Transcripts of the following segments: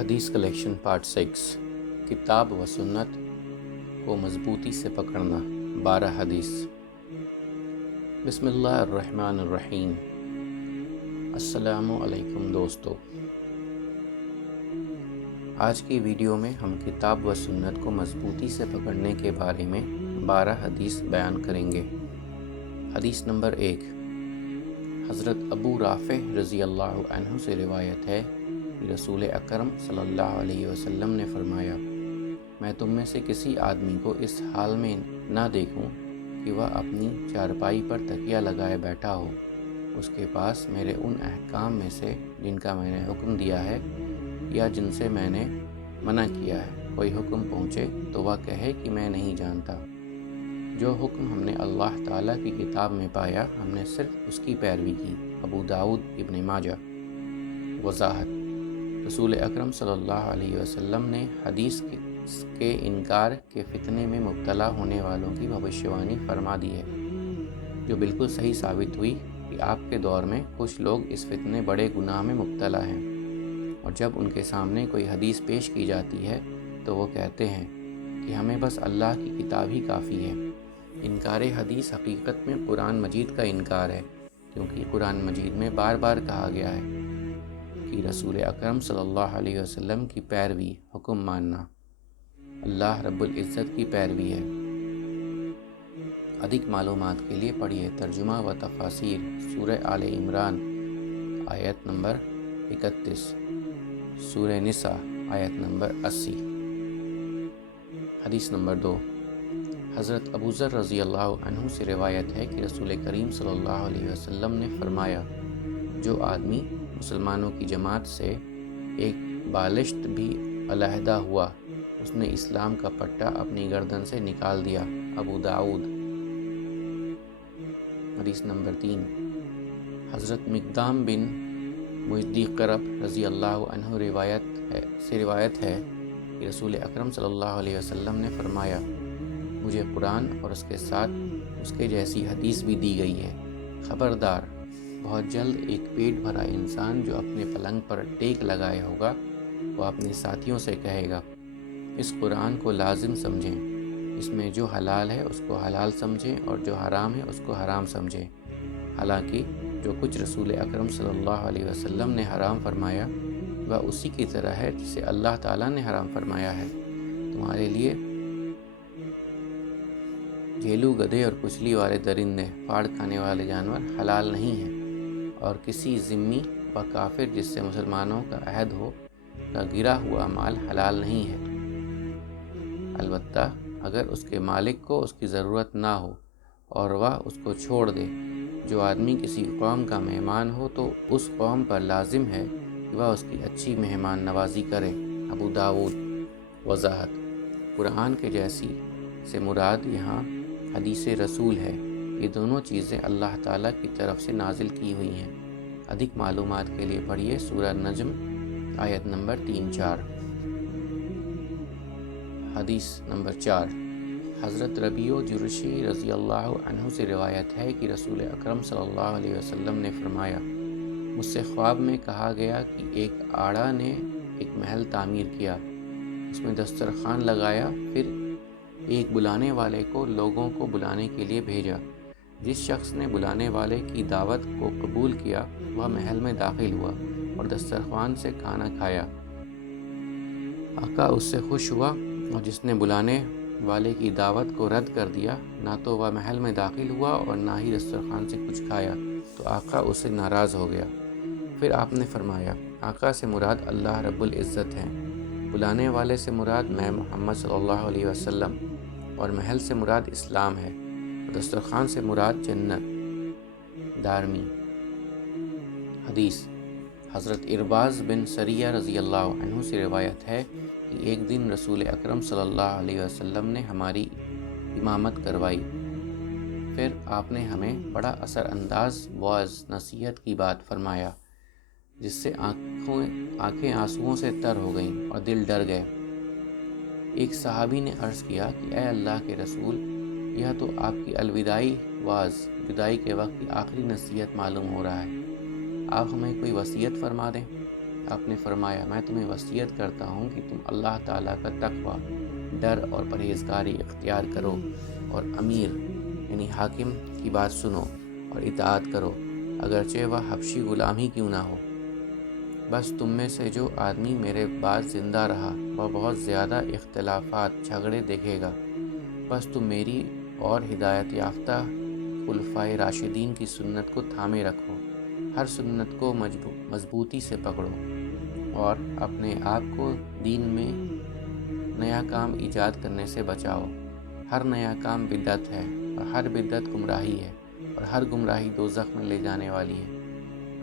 حدیث collection part 6 کتاب و سنت کو مضبوطی سے پکڑنا 12 حدیث۔ بسم اللہ الرحمن الرحیم۔ السلام علیکم دوستو، آج کی ویڈیو میں ہم کتاب و سنت کو مضبوطی سے پکڑنے کے بارے میں 12 حدیث بیان کریں گے۔ حدیث نمبر 1، حضرت ابو رافع رضی اللہ عنہ سے روایت ہے کہ رسول اکرم صلی اللہ علیہ وسلم نے فرمایا، میں تم میں سے کسی آدمی کو اس حال میں نہ دیکھوں کہ وہ اپنی چارپائی پر تکیہ لگائے بیٹھا ہو، اس کے پاس میرے ان احکام میں سے جن کا میں نے حکم دیا ہے یا جن سے میں نے منع کیا ہے کوئی حکم پہنچے تو وہ کہے کہ میں نہیں جانتا۔ جو حکم ہم نے اللہ تعالیٰ کی کتاب میں پایا ہم نے صرف اس کی پیروی کی۔ ابو داؤد ابن ماجہ۔ وضاحت: رسول اکرم صلی اللہ علیہ وسلم نے حدیث کے انکار کے فتنے میں مبتلا ہونے والوں کی بھوشیوانی فرما دی ہے، جو بالکل صحیح ثابت ہوئی کہ آپ کے دور میں کچھ لوگ اس فتنے بڑے گناہ میں مبتلا ہیں، اور جب ان کے سامنے کوئی حدیث پیش کی جاتی ہے تو وہ کہتے ہیں کہ ہمیں بس اللہ کی کتاب ہی کافی ہے۔ انکار حدیث حقیقت میں قرآن مجید کا انکار ہے، کیونکہ قرآن مجید میں بار بار کہا گیا ہے کہ رسول اکرم صلی اللہ علیہ وسلم کی پیروی، حکم ماننا، اللہ رب العزت کی پیروی ہے۔ ادھک معلومات کے لیے پڑھیے ترجمہ و تفاسیر سورہ آل عمران آیت نمبر 31، سورہ نساء آیت نمبر 80۔ حدیث نمبر 2، حضرت ابو ذر رضی اللہ عنہ سے روایت ہے کہ رسول کریم صلی اللہ علیہ وسلم نے فرمایا، جو آدمی مسلمانوں کی جماعت سے ایک بالشت بھی علیحدہ ہوا، اس نے اسلام کا پٹا اپنی گردن سے نکال دیا۔ ابو داؤد۔ حدیث نمبر 3، حضرت مقدام بن مجدی قرب رضی اللہ عنہ روایت ہے کہ رسول اکرم صلی اللہ علیہ وسلم نے فرمایا، مجھے قرآن اور اس کے ساتھ اس کے جیسی حدیث بھی دی گئی ہے۔ خبردار، بہت جلد ایک پیٹ بھرا انسان جو اپنے پلنگ پر ٹیک لگائے ہوگا، وہ اپنے ساتھیوں سے کہے گا، اس قرآن کو لازم سمجھیں، اس میں جو حلال ہے اس کو حلال سمجھیں اور جو حرام ہے اس کو حرام سمجھیں۔ حالانکہ جو کچھ رسول اکرم صلی اللہ علیہ وسلم نے حرام فرمایا وہ اسی کی طرح ہے جسے اللہ تعالیٰ نے حرام فرمایا ہے۔ تمہارے لیے جھیلو، گدھے اور کچلی والے درندے، پھاڑ کھانے والے جانور حلال نہیں ہیں، اور کسی ذمی و کافر جس سے مسلمانوں کا عہد ہو کا گرا ہوا مال حلال نہیں ہے، البتہ اگر اس کے مالک کو اس کی ضرورت نہ ہو اور وہ اس کو چھوڑ دے۔ جو آدمی کسی قوم کا مہمان ہو تو اس قوم پر لازم ہے کہ وہ اس کی اچھی مہمان نوازی کرے۔ ابو داؤد۔ وضاحت: قرآن کے جیسی سے مراد یہاں حدیث رسول ہے، یہ دونوں چیزیں اللہ تعالیٰ کی طرف سے نازل کی ہوئی ہیں۔ ادھک معلومات کے لیے پڑھیے سورہ نجم آیت نمبر 3-4۔ حدیث نمبر 4، حضرت ربیع جرشی رضی اللہ عنہ سے روایت ہے کہ رسول اکرم صلی اللہ علیہ وسلم نے فرمایا، مجھ سے خواب میں کہا گیا کہ ایک آڑا نے ایک محل تعمیر کیا، اس میں دسترخوان لگایا، پھر ایک بلانے والے کو لوگوں کو بلانے کے لیے بھیجا۔ جس شخص نے بلانے والے کی دعوت کو قبول کیا وہ محل میں داخل ہوا اور دسترخوان سے کھانا کھایا۔ آقا اس سے خوش ہوا، اور جس نے بلانے والے کی دعوت کو رد کر دیا نہ تو وہ محل میں داخل ہوا اور نہ ہی دسترخوان سے کچھ کھایا، تو آقا اس سے ناراض ہو گیا۔ پھر آپ نے فرمایا، آقا سے مراد اللہ رب العزت ہے، بلانے والے سے مراد میں محمد صلی اللہ علیہ وسلم، اور محل سے مراد اسلام ہے، اور دسترخوان سے مراد جنت۔ دارمی۔ حدیث، حضرت ارباز بن سریہ رضی اللہ عنہ سے روایت ہے کہ ایک دن رسول اکرم صلی اللہ علیہ وسلم نے ہماری امامت کروائی، پھر آپ نے ہمیں بڑا اثر انداز واعظ نصیحت کی بات فرمایا، جس سے آنکھیں آنسوؤں سے تر ہو گئیں اور دل ڈر گئے۔ ایک صحابی نے عرض کیا کہ اے اللہ کے رسول، یہ تو آپ کی الوداعی واعظ، جدائی کے وقت کی آخری نصیحت معلوم ہو رہا ہے، آپ ہمیں کوئی وصیت فرما دیں۔ آپ نے فرمایا میں تمہیں وصیت کرتا ہوں کہ تم اللہ تعالیٰ کا تقوی، ڈر اور پرہیزگاری اختیار کرو اور امیر یعنی حاکم کی بات سنو اور اطاعت کرو، اگرچہ وہ حبشی غلام ہی کیوں نہ ہو۔ بس تم میں سے جو آدمی میرے بعد زندہ رہا وہ بہت زیادہ اختلافات، جھگڑے دیکھے گا۔ بس تم میری اور ہدایت یافتہ خلفائے راشدین کی سنت کو تھامے رکھو، ہر سنت کو مضبوطی سے پکڑو اور اپنے آپ کو دین میں نیا کام ایجاد کرنے سے بچاؤ۔ ہر نیا کام بدعت ہے اور ہر بدعت گمراہی ہے اور ہر گمراہی دوزخ میں لے جانے والی ہے۔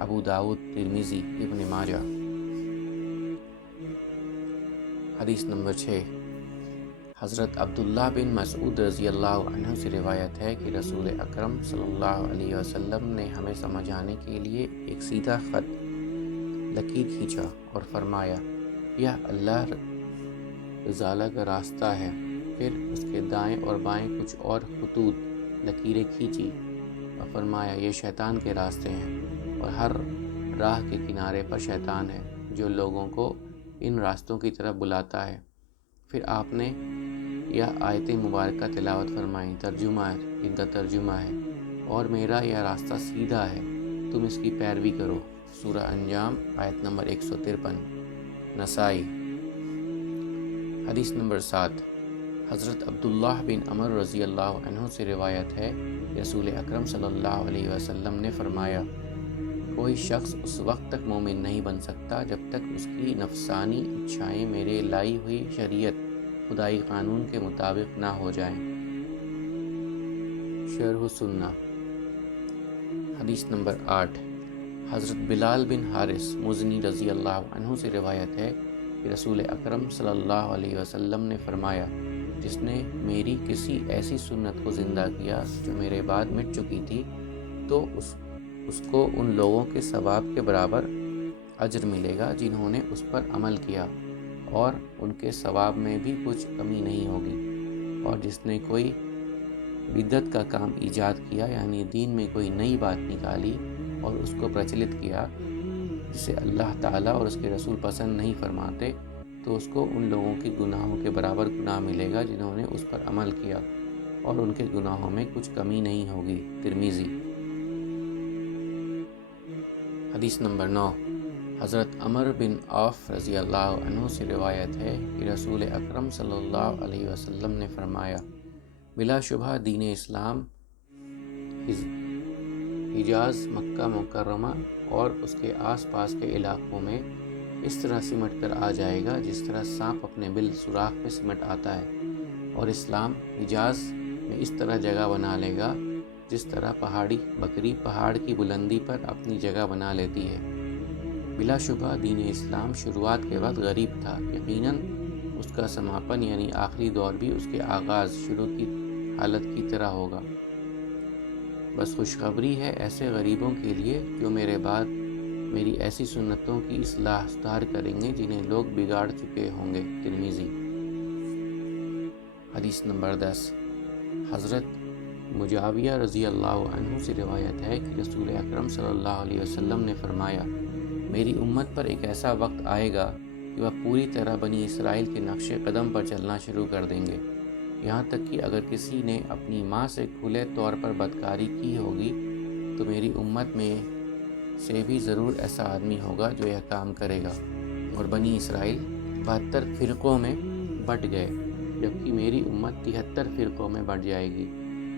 ابو داؤد، ترمذی، ابن ماجہ۔ حدیث نمبر 6۔ حضرت عبداللہ بن مسعود رضی اللہ عنہ سے روایت ہے کہ رسول اکرم صلی اللہ علیہ وسلم نے ہمیں سمجھانے کے لیے ایک سیدھا خط لکیر کھینچا اور فرمایا یہ اللہ رضالہ کا راستہ ہے۔ پھر اس کے دائیں اور بائیں کچھ اور خطوط لکیریں کھینچی اور فرمایا یہ شیطان کے راستے ہیں اور ہر راہ کے کنارے پر شیطان ہے جو لوگوں کو ان راستوں کی طرف بلاتا ہے۔ پھر آپ نے یہ آیت مبارکہ تلاوت فرمائی، ان کا ترجمہ ہے، اور میرا یہ راستہ سیدھا ہے، تم اس کی پیروی کرو۔ سورہ انجام آیت نمبر 153۔ نسائی۔ حدیث نمبر 7۔ حضرت عبداللہ بن عمر رضی اللہ عنہ سے روایت ہے کہ رسول اکرم صلی اللہ علیہ وسلم نے فرمایا کوئی شخص اس وقت تک مومن نہیں بن سکتا جب تک اس کی نفسانی اچھائیں میرے لائی ہوئی شریعت خدائی قانون کے مطابق نہ ہو جائیں۔ شرح سنہ۔ حدیث نمبر 8۔ حضرت بلال بن حارث مزنی رضی اللہ عنہ سے روایت ہے کہ رسول اکرم صلی اللہ علیہ وسلم نے فرمایا جس نے میری کسی ایسی سنت کو زندہ کیا جو میرے بعد مٹ چکی تھی تو اس کو ان لوگوں کے ثواب کے برابر اجر ملے گا جنہوں نے اس پر عمل کیا، اور ان کے ثواب میں بھی کچھ کمی نہیں ہوگی۔ اور جس نے کوئی بدعت کا کام ایجاد کیا یعنی دین میں کوئی نئی بات نکالی اور اس کو پرچلت کیا جسے اللہ تعالیٰ اور اس کے رسول پسند نہیں فرماتے، تو اس کو ان لوگوں کے گناہوں کے برابر گناہ ملے گا جنہوں نے اس پر عمل کیا، اور ان کے گناہوں میں کچھ کمی نہیں ہوگی۔ ترمذی۔ حدیث نمبر 9۔ حضرت عمر بن عوف رضی اللہ عنہ سے روایت ہے کہ رسول اکرم صلی اللہ علیہ وسلم نے فرمایا بلا شبہ دین اسلام حجاز، مکہ مکرمہ اور اس کے آس پاس کے علاقوں میں اس طرح سمٹ کر آ جائے گا جس طرح سانپ اپنے بل سوراخ پہ سمٹ آتا ہے، اور اسلام حجاز میں اس طرح جگہ بنا لے گا جس طرح پہاڑی بکری پہاڑ کی بلندی پر اپنی جگہ بنا لیتی ہے۔ بلا شبہ دین اسلام شروعات کے وقت غریب تھا، یقیناً اس کا سماپن یعنی آخری دور بھی اس کے آغاز شروع کی حالت کی طرح ہوگا۔ بس خوشخبری ہے ایسے غریبوں کے لیے جو میرے بعد میری ایسی سنتوں کی اصلاح سدھار کریں گے جنہیں لوگ بگاڑ چکے ہوں گے۔ ترمذی۔ حدیث نمبر 10۔ حضرت معاویہ رضی اللہ عنہ سے روایت ہے کہ رسول اکرم صلی اللہ علیہ وسلم نے فرمایا میری امت پر ایک ایسا وقت آئے گا کہ وہ پوری طرح بنی اسرائیل کے نقش قدم پر چلنا شروع کر دیں گے، یہاں تک کہ اگر کسی نے اپنی ماں سے کھلے طور پر بدکاری کی ہوگی تو میری امت میں سے بھی ضرور ایسا آدمی ہوگا جو یہ کام کرے گا، اور بنی اسرائیل 72 فرقوں میں بٹ گئے جبکہ میری امت 73 فرقوں میں بٹ جائے گی،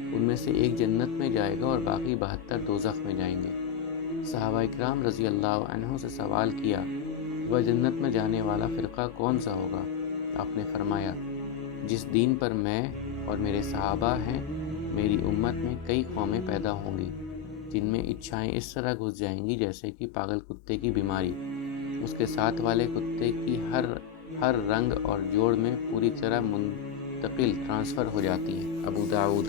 ان میں سے ایک جنت میں جائے گا اور باقی 72 دوزخ میں جائیں گے۔ صحابہ اکرام رضی اللہ عنہ سے سوال کیا کہ وہ جنت میں جانے والا فرقہ کون سا ہوگا؟ آپ نے فرمایا جس دین پر میں اور میرے صحابہ ہیں میری امت میں کئی قومیں پیدا ہوں گی جن میں اچھائیں اس طرح گھس جائیں گی جیسے کہ پاگل کتے کی بیماری، اس کے ساتھ والے کتے کی ہر رنگ اور جوڑ میں پوری طرح منتقل ٹرانسفر ہو جاتی ہے۔ ابو داؤد۔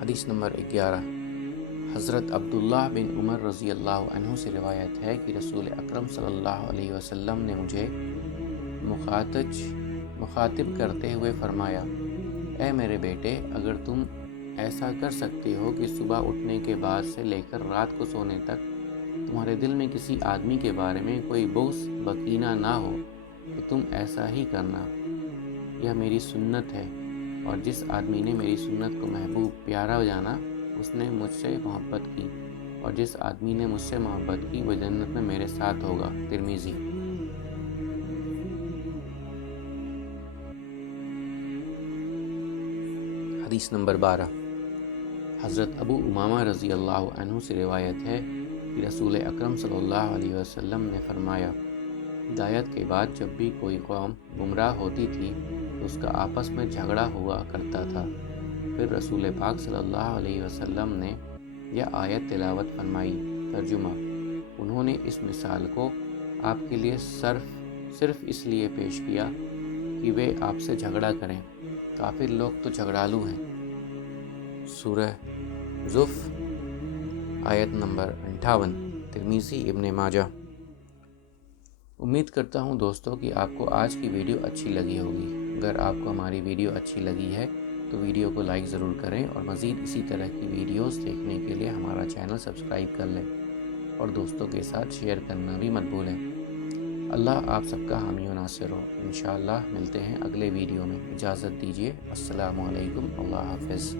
حدیث نمبر 11۔ حضرت عبداللہ بن عمر رضی اللہ عنہ سے روایت ہے کہ رسول اکرم صلی اللہ علیہ وسلم نے مجھے مخاطب کرتے ہوئے فرمایا اے میرے بیٹے، اگر تم ایسا کر سکتے ہو کہ صبح اٹھنے کے بعد سے لے کر رات کو سونے تک تمہارے دل میں کسی آدمی کے بارے میں کوئی بغض بکینہ نہ ہو تو تم ایسا ہی کرنا، یہ میری سنت ہے، اور جس آدمی نے میری سنت کو محبوب پیارا جانا اس نے مجھ سے محبت کی، اور جس آدمی نے مجھ سے محبت کی وہ جنت میں میرے ساتھ ہوگا۔ ترمذی۔ حدیث نمبر 12۔ حضرت ابو امامہ رضی اللہ عنہ سے روایت ہے کہ رسول اکرم صلی اللہ علیہ وسلم نے فرمایا، ہدایت کے بعد جب بھی کوئی قوم گمراہ ہوتی تھی تو اس کا آپس میں جھگڑا ہوا کرتا تھا۔ پھر رسول پاک صلی اللہ علیہ وسلم نے یہ آیت تلاوت فرمائی۔ ترجمہ: انہوں نے اس مثال کو آپ کے لیے صرف اس لیے پیش کیا کہ وہ آپ سے جھگڑا کریں، کافر لوگ تو جھگڑالو ہیں۔ سورہ زخرف آیت نمبر 58۔ ترمذی، ابن ماجہ۔ امید کرتا ہوں دوستوں کہ آپ کو آج کی ویڈیو اچھی لگی ہوگی۔ اگر آپ کو ہماری ویڈیو اچھی لگی ہے تو ویڈیو کو لائک ضرور کریں، اور مزید اسی طرح کی ویڈیوز دیکھنے کے لیے ہمارا چینل سبسکرائب کر لیں، اور دوستوں کے ساتھ شیئر کرنا بھی مت بھولیں۔ اللہ آپ سب کا حامی و ناصر ہو۔ انشاءاللہ ملتے ہیں اگلے ویڈیو میں۔ اجازت دیجیے۔ السلام علیکم۔ اللہ حافظ۔